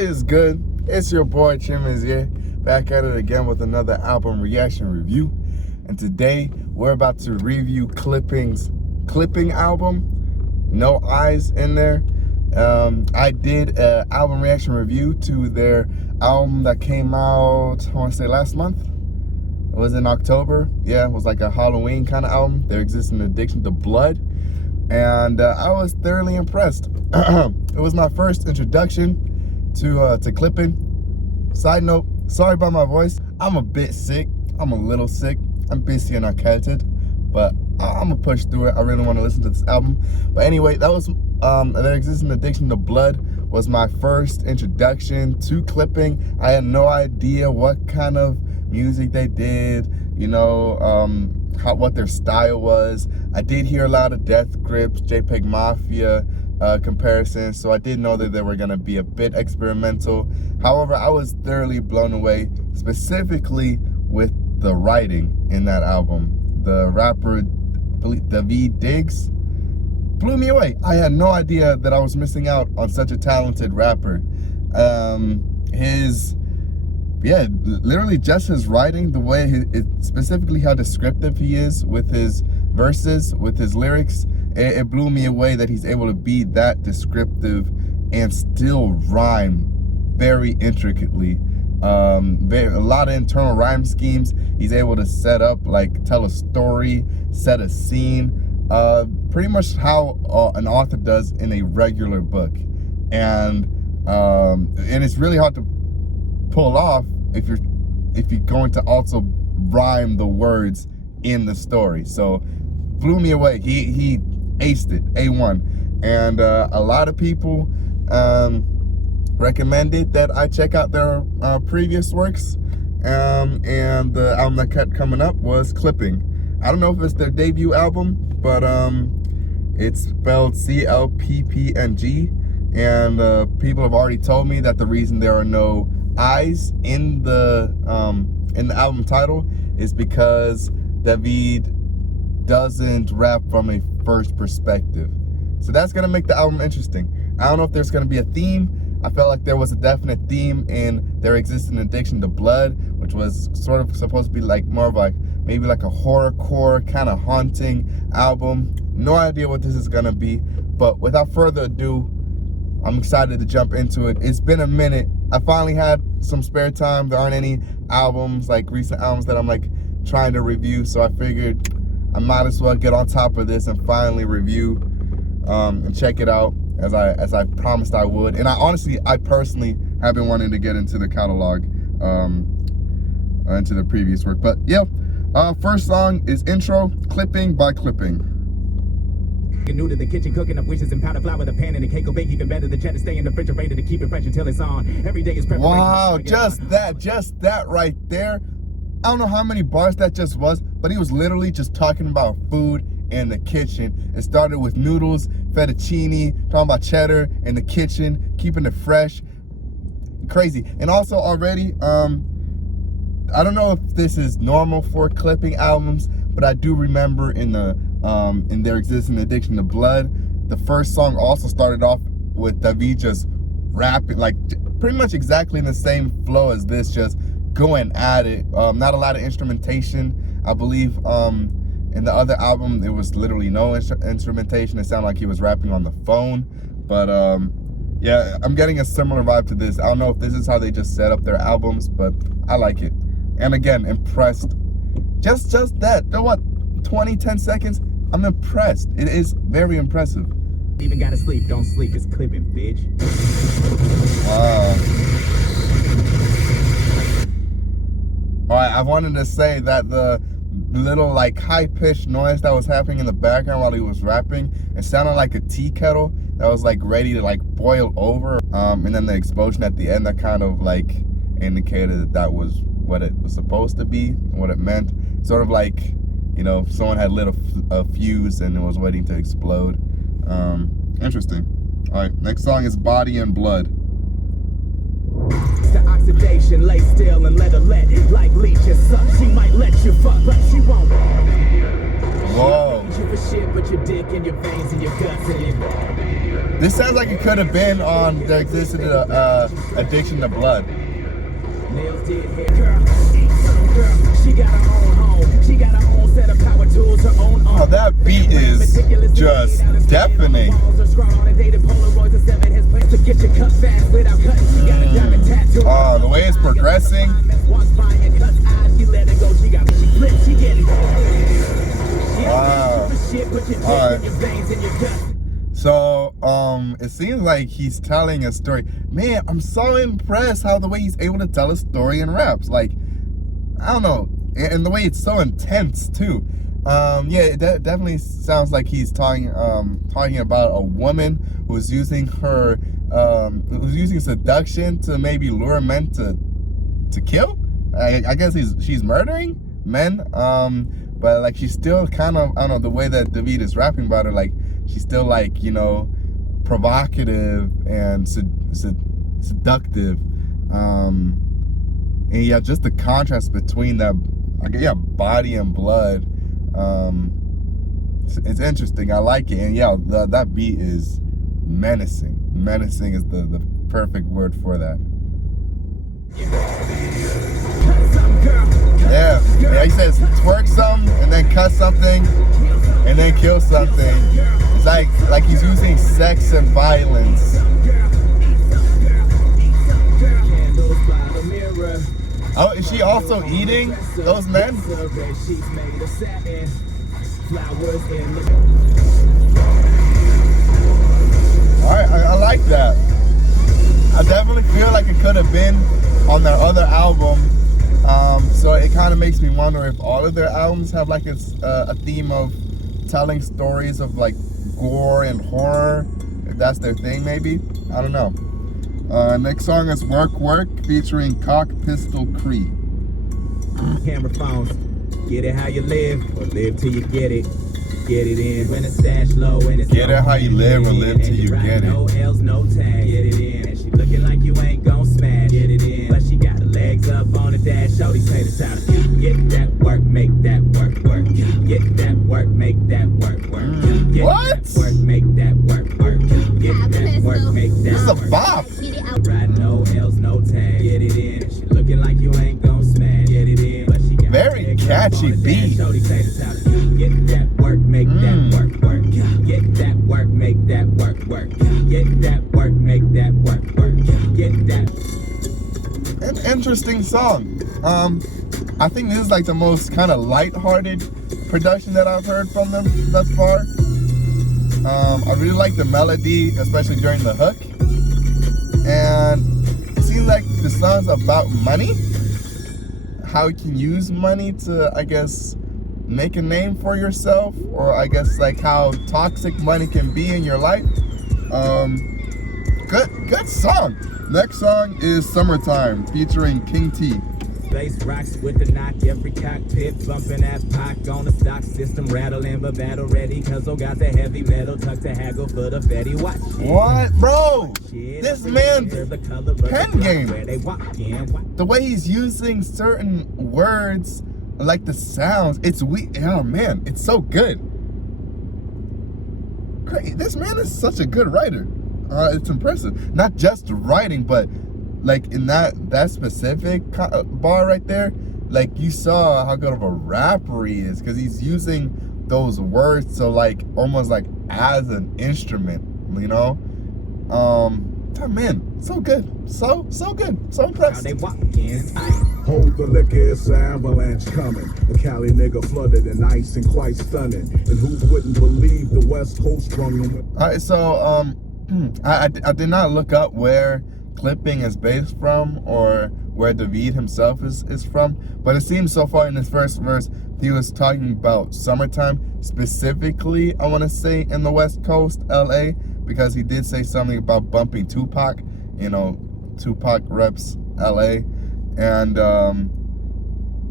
What is good? It's your boy Chimins here, back at it again with another album reaction review. And today we're about to review Clipping's Clipping album, No Eyes in there. I did an album reaction review to their album that came out, I want to say last month. It was in October. Yeah, it was like a Halloween kind of album. There exists an addiction to blood. And I was thoroughly impressed. It was my first introduction to Clipping. Side note, sorry about my voice. I'm a bit sick. I'm a little sick. I'm busy and erkältet, but I'm gonna push through it. I really want to listen to this album. But anyway, that was There Exists an Addiction to Blood was my first introduction to Clipping. I had no idea what kind of music they did, you know, what their style was. I did hear a lot of Death Grips, JPEG Mafia comparisons, so I did know that they were gonna be a bit experimental. However, I was thoroughly blown away, specifically with the writing in that album. The rapper David Diggs blew me away. I had no idea that I was missing out on such a talented rapper. Literally just his writing, the way specifically how descriptive he is with his verses, with his lyrics, it blew me away that he's able to be that descriptive and still rhyme very intricately. A lot of internal rhyme schemes. He's able to set up, like, tell a story, set a scene, pretty much how an author does in a regular book. And it's really hard to pull off if you're going to also rhyme the words in the story. So blew me away. He aced it, A1. And a lot of people recommended that I check out their previous works, and the album that kept coming up was Clipping. I don't know if it's their debut album, but it's spelled CLPPNG, and people have already told me that the reason there are no eyes in the album title is because David doesn't rap from a first perspective. So that's gonna make the album interesting. I don't know if there's gonna be a theme. I felt like there was a definite theme in There Exists an Addiction to Blood, which was sort of supposed to be like more of like maybe like a horrorcore kind of haunting album. No idea what this is gonna be, but without further ado, I'm excited to jump into it. It's been a minute. I finally had some spare time. There aren't any albums, like recent albums, that I'm like trying to review, so I figured I might as well get on top of this and finally review and check it out as I promised I would. And I personally have been wanting to get into the catalog, into the previous work. But yeah, first song is Intro, Clipping by Clipping. New to the kitchen, cooking up wishes and powder flour, the pan and the cake will bake even better. The cheddar stay in the refrigerator to keep it fresh until it's on. Every day is preparation. Wow, just that right there. I don't know how many bars that just was, but he was literally just talking about food in the kitchen. It started with noodles, fettuccine, talking about cheddar in the kitchen, keeping it fresh. Crazy. And also already, I don't know if this is normal for Clipping albums, but I do remember in There Exists an Addiction to Blood, the first song also started off with David just rapping, like pretty much exactly in the same flow as this, just going at it. Not a lot of instrumentation. I believe in the other album there was literally no instrumentation. It sounded like he was rapping on the phone. But yeah, I'm getting a similar vibe to this. I don't know if this is how they just set up their albums, but I like it. And again, impressed. Just that. You know what? 10 seconds. I'm impressed. It is very impressive. Even gotta sleep. Don't sleep. It's Clipping, bitch. Wow. All right, I wanted to say that the little like high-pitched noise that was happening in the background while he was rapping, it sounded like a tea kettle that was like ready to like boil over. And then the explosion at the end, that kind of like indicated that was what it was supposed to be, what it meant. Sort of like, you know, someone had lit a fuse and it was waiting to explode. Interesting. All right, next song is Body and Blood. The oxidation, lay still and let her let like leeches suck. She might let you fuck, but she won't. Whoa. This sounds like it could have been on the existed Addiction to Blood. Oh, that beat is just deafening. Oh, the way it's progressing. Wow. Alright. So, it seems like he's telling a story. Man, I'm so impressed how the way he's able to tell a story in raps. Like, I don't know. And the way it's so intense too. Yeah, that definitely sounds like he's talking about a woman who's using her who's using seduction to maybe lure men to kill. I guess she's murdering men. But like she's still kind of, I don't know, the way that David is rapping about her, like she's still like, you know, provocative and seductive. And yeah, just the contrast between that, yeah, body and blood. It's interesting. I like it. And yeah, that beat is menacing. Menacing is the perfect word for that. Yeah, he says twerk some and then cut something and then kill something. It's like he's using sex and violence. Oh, is she also eating those men? Alright, I like that. I definitely feel like it could have been on their other album. So it kind of makes me wonder if all of their albums have like a theme of telling stories of like gore and horror. If that's their thing, maybe. I don't know. Next song is Work Work featuring Cock Pistol Cree. Camera phones, get it how you live, or live till you get it. Get it in when it's stash low and it's get it how you live or live till you get it. No L's, no tag. Get it in. And she looking like you ain't gon' smash. Get it in. But she got her legs up on the dash. Shorty say the sound of get that work, make that work, work. Get that work, make that work, work. Get what? That work, make that work, work. Get that work, make that this is a work. bop. Ride no L's, no tag. Get it in. And she looking like you ain't gon' smash. Get it in. But she got very catchy beat. Shorty say the sound of get that work, make that work, work. Get that work, make that work, work. Get that work, make that work, work. Get that. An interesting song. I think this is like the most kind of lighthearted production that I've heard from them thus far. I really like the melody, especially during the hook. And it seems like the song's about money. How you can use money to, I guess, make a name for yourself, or I guess like how toxic money can be in your life. Good song. Next song is Summertime featuring King T. Bass rocks with the knock, every cockpit bumping that Pac on the stock system, rattling but battle ready, cause I got the heavy metal tucked to haggle for the Fetty. Watch it. What, bro? This man's pen game. The way he's using certain words, like the sounds, it's weak. Oh man, it's so good. Great. This man is such a good writer. It's impressive. Not just writing, but like in that specific bar right there, like you saw how good of a rapper he is, because he's using those words to like almost like as an instrument, you know. Man, so good, so good, so impressed. Hold the liquor, it's an avalanche coming. A Cali nigga flooded in ice and quite stunning. And who wouldn't believe the West Coast strung them? Alright, so I did not look up where Clipping is based from or where David himself is from, but it seems so far in this first verse he was talking about summertime, specifically I want to say in the West Coast, LA, because he did say something about bumping Tupac. You know, Tupac reps LA, and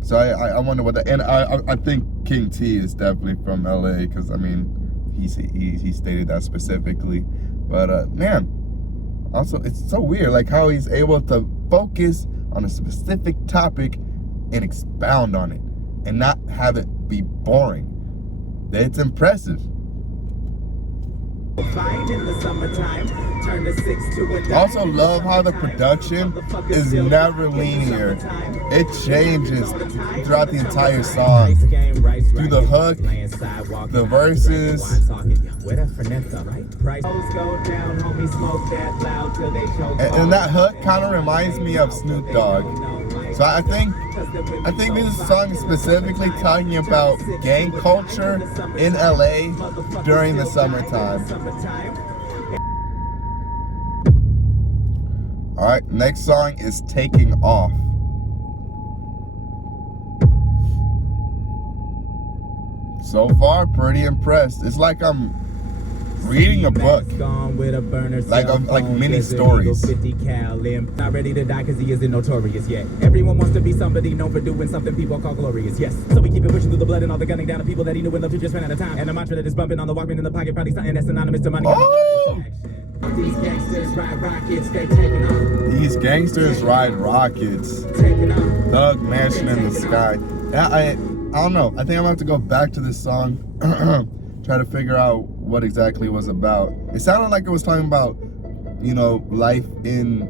so I wonder what and I think King T is definitely from LA, because I mean he stated that specifically. But man, also it's so weird like how he's able to focus on a specific topic and expound on it and not have it be boring. It's impressive. Fine in the summertime, turn the 6 to a dime. Also love how the production is never linear. It changes throughout the entire song. Through the hook, the verses. And that hook kind of reminds me of Snoop Dogg. So I think this song is specifically talking about gang culture in LA during the summertime. Alright, next song is Taking Off. So far, pretty impressed. It's like I'm reading a book, like mini stories. 50 cal, not ready to die because he isn't notorious yet. Everyone wants to be somebody known for doing something people call glorious. Yes, so we keep it pushing through the blood and all the gunning down to people that he knew and loved to just ran out of time. And a mantra that is bumping on the Walkman in the pocket, probably something that's synonymous to money. Oh! These gangsters ride rockets, they taking off. These gangsters ride rockets. Taking off. Thug mansion in the sky. Yeah, I don't know. I think I'm gonna have to go back to this song, try to figure out what exactly it was about. It sounded like it was talking about, you know, life in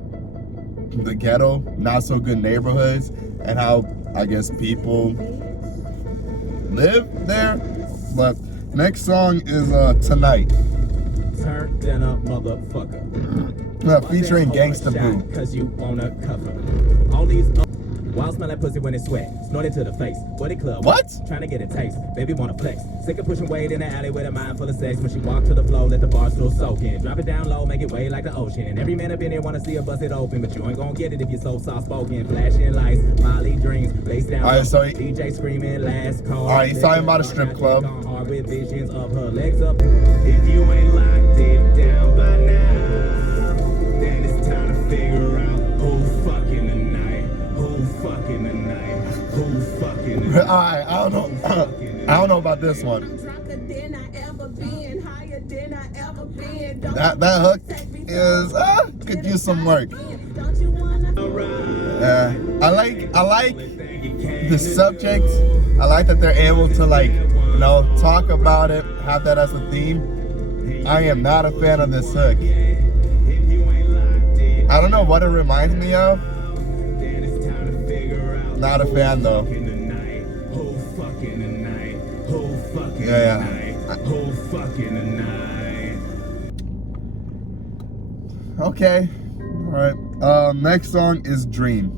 the ghetto, not so good neighborhoods, and how I guess people live there. But next song is Tonight. Turn down a motherfucker. Featuring Gangsta Boo. Cause you wanna cover all these wild smell like pussy when it's sweat. Snorted to the face. What it club? What? Trying to get a taste. Baby wanna flex. Sick of pushing weight in the alley with a mind full of sex. When she walk to the floor, let the bar still soak in. Drop it down low, make it way like the ocean. And every man up in here wanna see her bust it open, but you ain't gonna get it if you're so soft spoken. Flashing lights, Molly dreams, lace down. Alright, so DJ screaming last call. Alright, he's talking about a strip club. Hard with visions of her legs up. If you ain't locked it down by now, then it's time to figure out who fucking tonight, who fucking tonight, who fucking tonight. Alright, I don't know. I don't know about this one. That hook is could use some work. Yeah, I like the subject. I like that they're able to, like, you know, talk about it, have that as a theme. I am not a fan of this hook. I don't know what it reminds me of. Not a fan though. Yeah. Okay. Alright. Next song is Dream.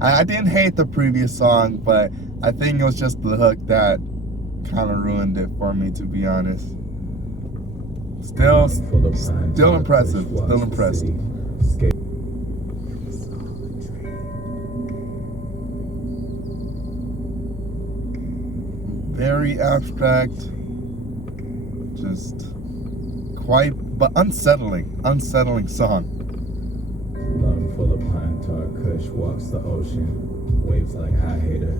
I didn't hate the previous song, but I think it was just the hook that kind of ruined it for me, to be honest. Still impressive. Still impressed. Very abstract. Just quite, but unsettling song. Lung full of pine tar, Kush walks the ocean. Waves like I hate her.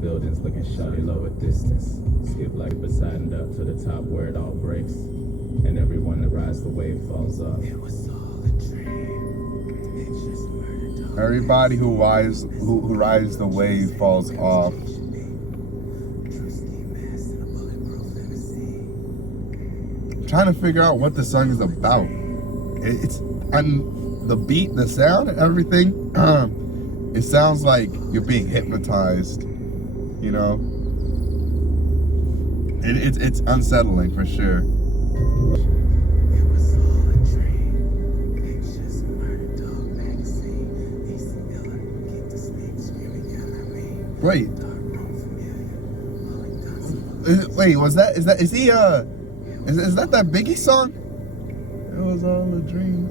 Buildings looking shoddy low at distance. Skip like Poseidon up to the top where it all breaks. And everyone that rides the wave falls off. It was all a dream. It just murdered. Everybody who rides the wave falls off. I'm trying to figure out what the song is about. It's on the beat, the sound, and everything. It sounds like you're being hypnotized. You know, it's unsettling for sure. It was all a dream. Pictures, murder dog magazine. Easy Miller, keep the sleep screaming out at me. Wait, is that Biggie song? It was all a dream.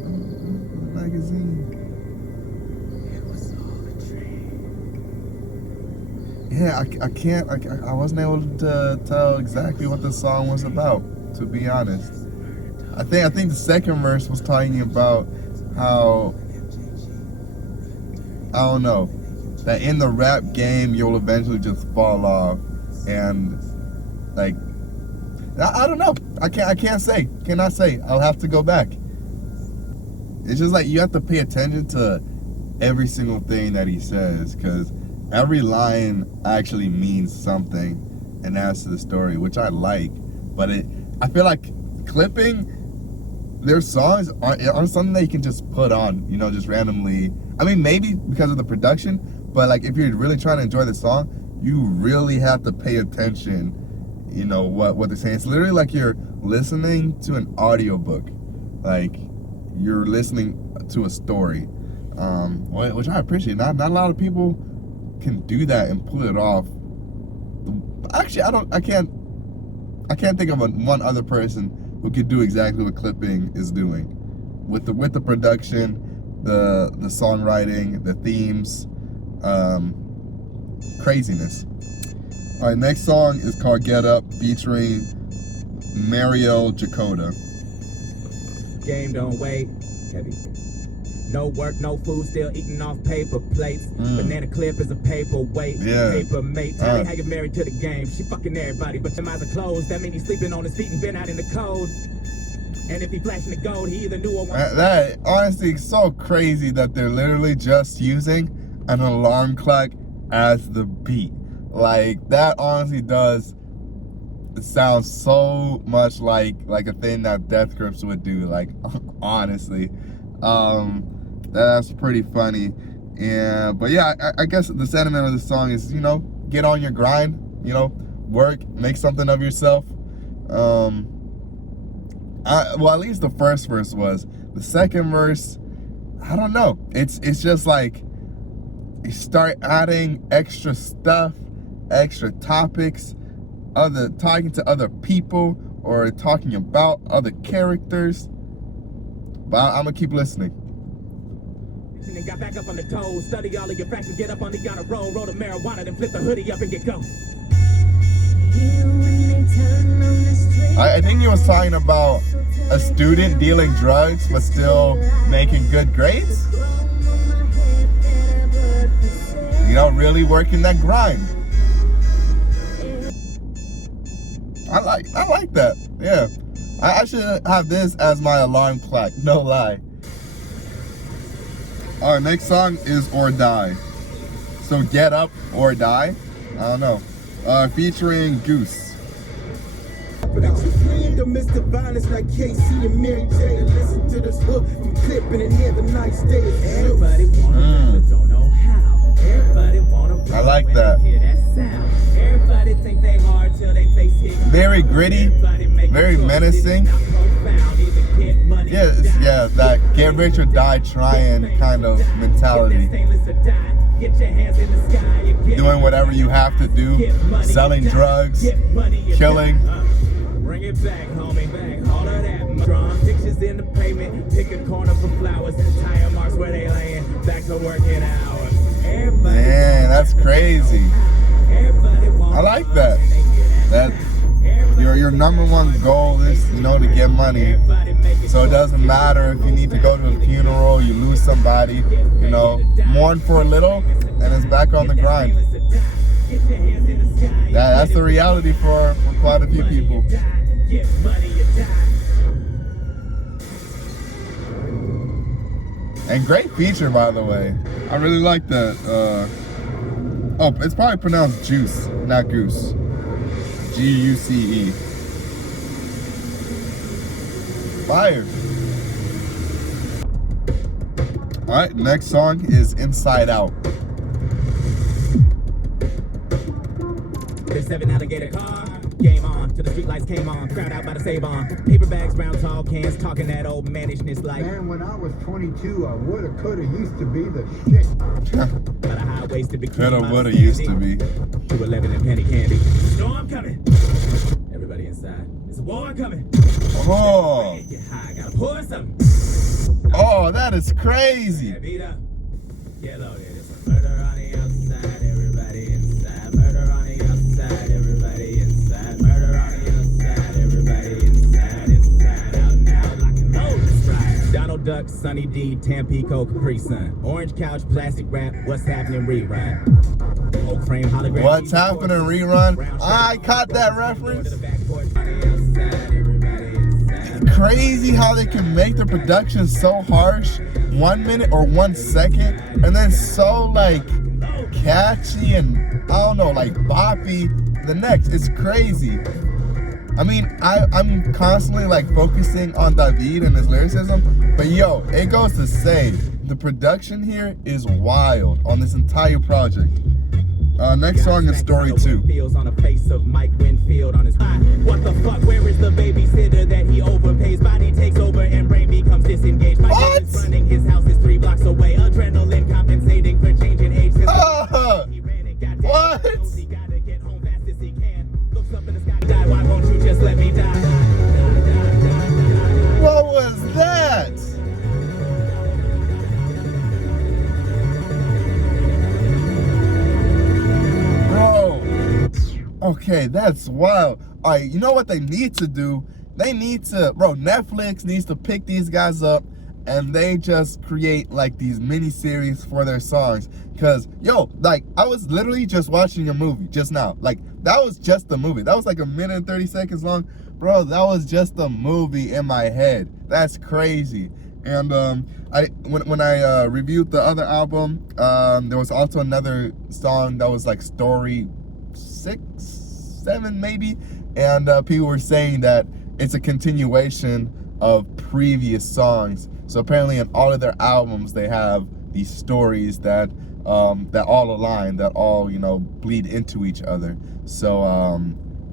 Magazine. Yeah, I wasn't able to tell exactly what the song was about, to be honest. I think the second verse was talking about how, I don't know, that in the rap game you'll eventually just fall off, and like, I don't know. I cannot say. I'll have to go back. It's just like you have to pay attention to every single thing that he says, because every line actually means something. and adds to the story, which I like. But I feel like clipping their songs are something that you can just put on, you know, just randomly. I mean, maybe because of the production, but like if you're really trying to enjoy the song, you really have to pay attention, you know, what they're saying. It's literally like you're listening to an audiobook, like you're listening to a story, which I appreciate. Not a lot of people can do that and pull it off. Actually, I can't think of one other person who could do exactly what clipping is doing with the production, the songwriting, the themes, craziness. All right, next song is called Get Up, featuring Mario Jacoda. Game don't wait. Heavy. No work, no food, still eating off paper plates. Banana clip is a paperweight. Yeah. Paper mate. Tell me how you married to the game. She fucking everybody, but your eyes are closed. That means he's sleeping on his feet and been out in the cold. And if he flashing the gold, he either knew or wanted. That honestly is so crazy that they're literally just using an alarm clock as the beat. Like, that honestly does sound so much like a thing that Death Grips would do. Like, honestly. That's pretty funny. But yeah, I guess the sentiment of the song is, you know, get on your grind, you know, work, make something of yourself. Well, at least the first verse was. The second verse, I don't know. It's just like you start adding extra stuff, extra topics, talking to other people or talking about other characters. But I'm gonna keep listening. And got back up on the toes, study all of your factions, get up on the honor roll, roll the marijuana, then flip the hoodie up and get going. I think he was talking about a student dealing drugs but still making good grades. You know, really working that grind. I like that. Yeah. I should have this as my alarm clock, no lie. Our next song is Or Die. So Get Up or Die. I don't know. Featuring Goose. Domestic violence like Casey and Mary J. Listen to this hook from clipping and have a nice day. Everybody wanna but don't know how. Everybody wanna I like that. hear that sound. Everybody think they hard till they face hit. Very gritty, very menacing. Yeah, that get rich or die trying kind of mentality. Doing whatever you have to do, selling drugs, killing. Bring it back, homie, back. All of that. Drawing pictures in the pavement, pick a corner for flowers, and tire marks where they laying. Back to working hours. Man, that's crazy. I like that. That your number one goal is, you know, to get money. So it doesn't matter if you need to go to a funeral, you lose somebody, you know, mourn for a little, and it's back on the grind. That's the reality for quite a few people. And great feature, by the way. I really like that. Oh, it's probably pronounced Juice, not Goose. G-U-C-E. Fire. Alright, next song is Inside Out. There's 7 alligator car. Game on, till the street lights came on. Crowd out by the save on. Paper bags, brown tall cans, talking that old mannishness like. Man, when I was 22, I woulda, coulda, used to be the shit. But a high-waisted bikini. Coulda, woulda, used to be. 211 and penny candy. Storm coming. Everybody inside. It's a war coming. Oh. Get high, gotta pour something. Oh, that is crazy. Beat up. Get loaded. It's a murder on the outside. Everybody inside. Murder on the outside. Everybody inside. Murder on the outside. Everybody inside. Inside out now. Lock and load. Let's ride. Donald Duck, Sunny D, Tampico, Capri Sun. Orange couch, plastic wrap. What's happening? Rerun. Oak frame hologram. What's happening? Rerun. I caught that reference. Crazy how they can make the production so harsh, 1 minute or 1 second, and then so like catchy and I don't know, like boppy the next. It's crazy. I mean, I'm constantly like focusing on David and his lyricism, but yo, it goes to say the production here is wild on this entire project. Next song is Story 2. Feels on the face of Mike Winfield on his what the fuck, where is the babysitter that he overpays? Body takes over and brain becomes disengaged. My dad is running, his house is 3 blocks away. Adrenaline compensating for changing age. He ran it, goddamn. What? Knows he gotta get home fast as he can. Looks up in the sky, die, why won't you just let me die? What was that? Okay, that's wild. All right, you know what they need to do? They need to, Netflix needs to pick these guys up and they just create like these mini series for their songs. Cause yo, like I was literally just watching a movie just now. Like that was just the movie. That was like 1 minute and 30 seconds long. Bro, that was just a movie in my head. That's crazy. And when I reviewed the other album, there was also another song that was like Story 6, 7 maybe, and people were saying that it's a continuation of previous songs. So apparently in all of their albums they have these stories that that all align, that all, you know, bleed into each other. So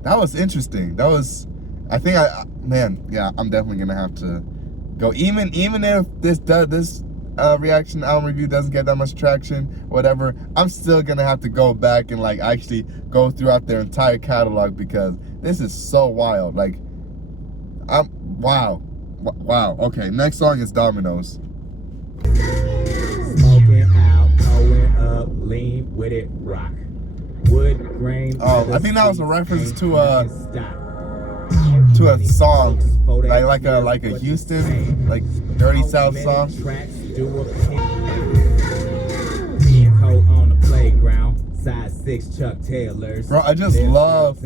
that was interesting. That was, I think I'm definitely gonna have to go, even if this reaction album review doesn't get that much traction, whatever, I'm still gonna have to go back and like actually go throughout their entire catalog, because this is so wild. Like wow. Okay, next song is Dominoes. Smoking out, going up, lean with it, rock. Wood grain. I think that was a reference to a song, like a Houston, like Dirty South song. On the playground, size 6 Chuck Taylors. Bro, I just love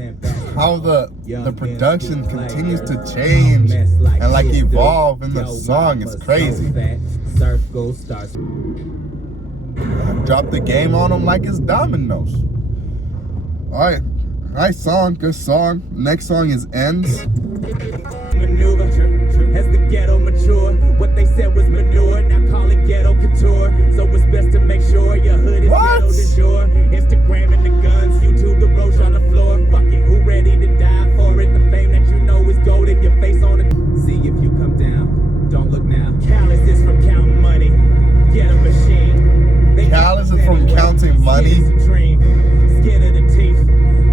how the production continues to change and like evolve in the song. It's crazy. Drop the game on them like it's dominoes. Alright, nice song, good song. Next song is Ends. Maneuver as the ghetto mature. What they said was manure, now call it ghetto couture. So it's best to make sure your hood is ghetto de jour. Instagram and the guns, YouTube the roach on the floor. Fuck it, who ready to die for it? The fame that you know is golden. Your face on it. See if you come down. Don't look now. Callous is from counting money. Get a machine. Callous is from counting money. Skin is a dream. Skin of the teeth.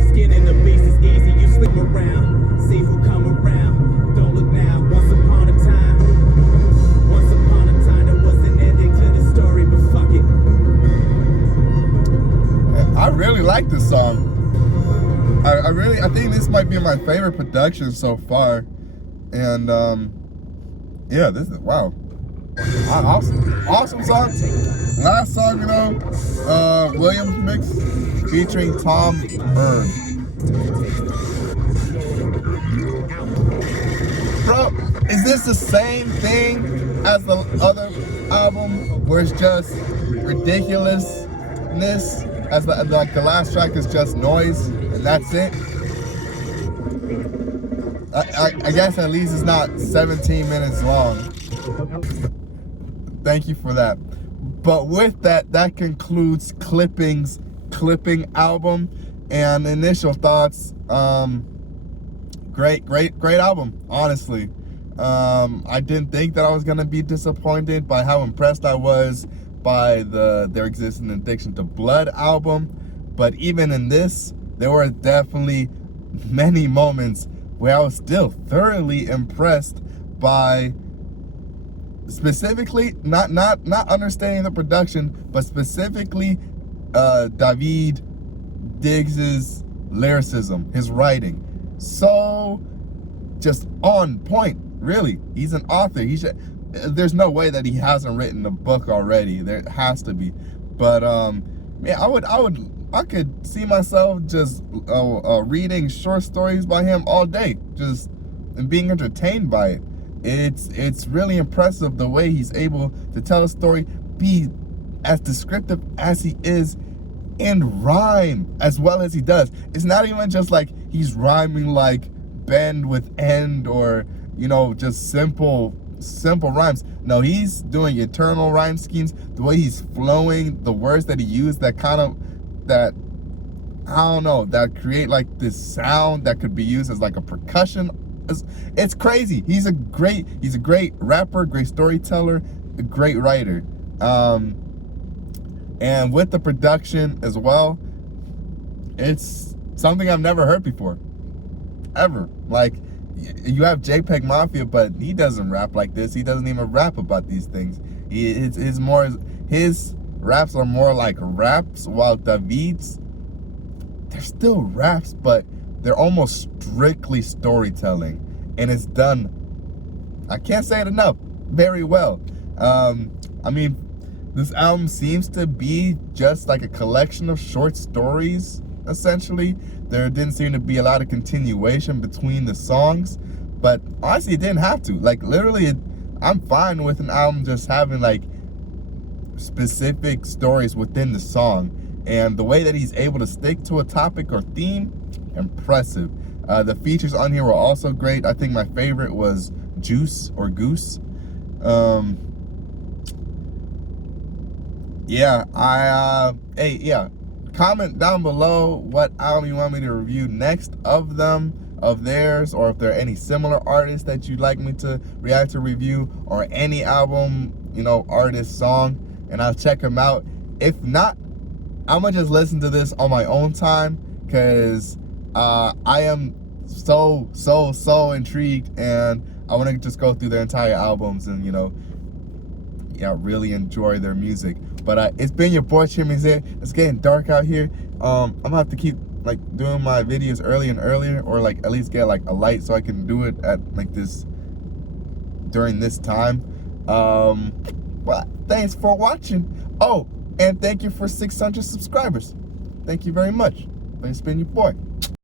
Skin in the beast is easy. You slip around. See who come around. Don't look now. Once upon a time there was an ending to the story, but fuck it. I really like this song. I think this might be my favorite production so far. And yeah, this is wow. Awesome song. Last song, you know, Williams mix featuring Tom Byrne. Bro, is this the same thing as the other album where it's just ridiculousness, as like the last track is just noise and that's it? I guess at least it's not 17 minutes long. Thank you for that. But with that concludes Clipping album. And initial thoughts, great album, honestly. I didn't think that I was gonna be disappointed by how impressed I was by their existing Addiction to Blood album. But even in this, there were definitely many moments where I was still thoroughly impressed by, specifically, not understanding the production, but specifically David Diggs's lyricism, his writing. So just on point, really. He's an author. There's no way that he hasn't written a book already. There has to be. But yeah, I could see myself just reading short stories by him all day, just and being entertained by it. It's really impressive the way he's able to tell a story, be as descriptive as he is, and rhyme as well as he does. It's not even just like he's rhyming like bend with end or, you know, just simple rhymes. No, he's doing eternal rhyme schemes. The way he's flowing, the words that he used, that kind of, that, I don't know, that create like this sound that could be used as like a percussion. It's crazy. He's a great rapper, great storyteller, a great writer. And with the production as well, it's something I've never heard before, ever. Like, you have JPEG Mafia, but he doesn't rap like this. He doesn't even rap about these things. His raps are more like raps, while David's, they're still raps, but they're almost strictly storytelling, and it's done, I can't say it enough, very well. I mean, this album seems to be just like a collection of short stories, essentially. There didn't seem to be a lot of continuation between the songs, but honestly, it didn't have to. Like, literally, I'm fine with an album just having like specific stories within the song, and the way that he's able to stick to a topic or theme, impressive. The features on here were also great. I think my favorite was Juice or Goose. Comment down below what album you want me to review next of theirs, or if there are any similar artists that you'd like me to react to, review, or any album, you know, artist, song, and I'll check them out. If not, I'm gonna just listen to this on my own time, because I am so intrigued, and I want to just go through their entire albums and, you know, yeah, really enjoy their music. But it's been your boy Chimmy's here. It's getting dark out here. I'm gonna have to keep like doing my videos early and earlier, or like at least get like a light so I can do it at like this during this time. Well, thanks for watching. Oh, and thank you for 600 subscribers. Thank you very much. It's been your boy.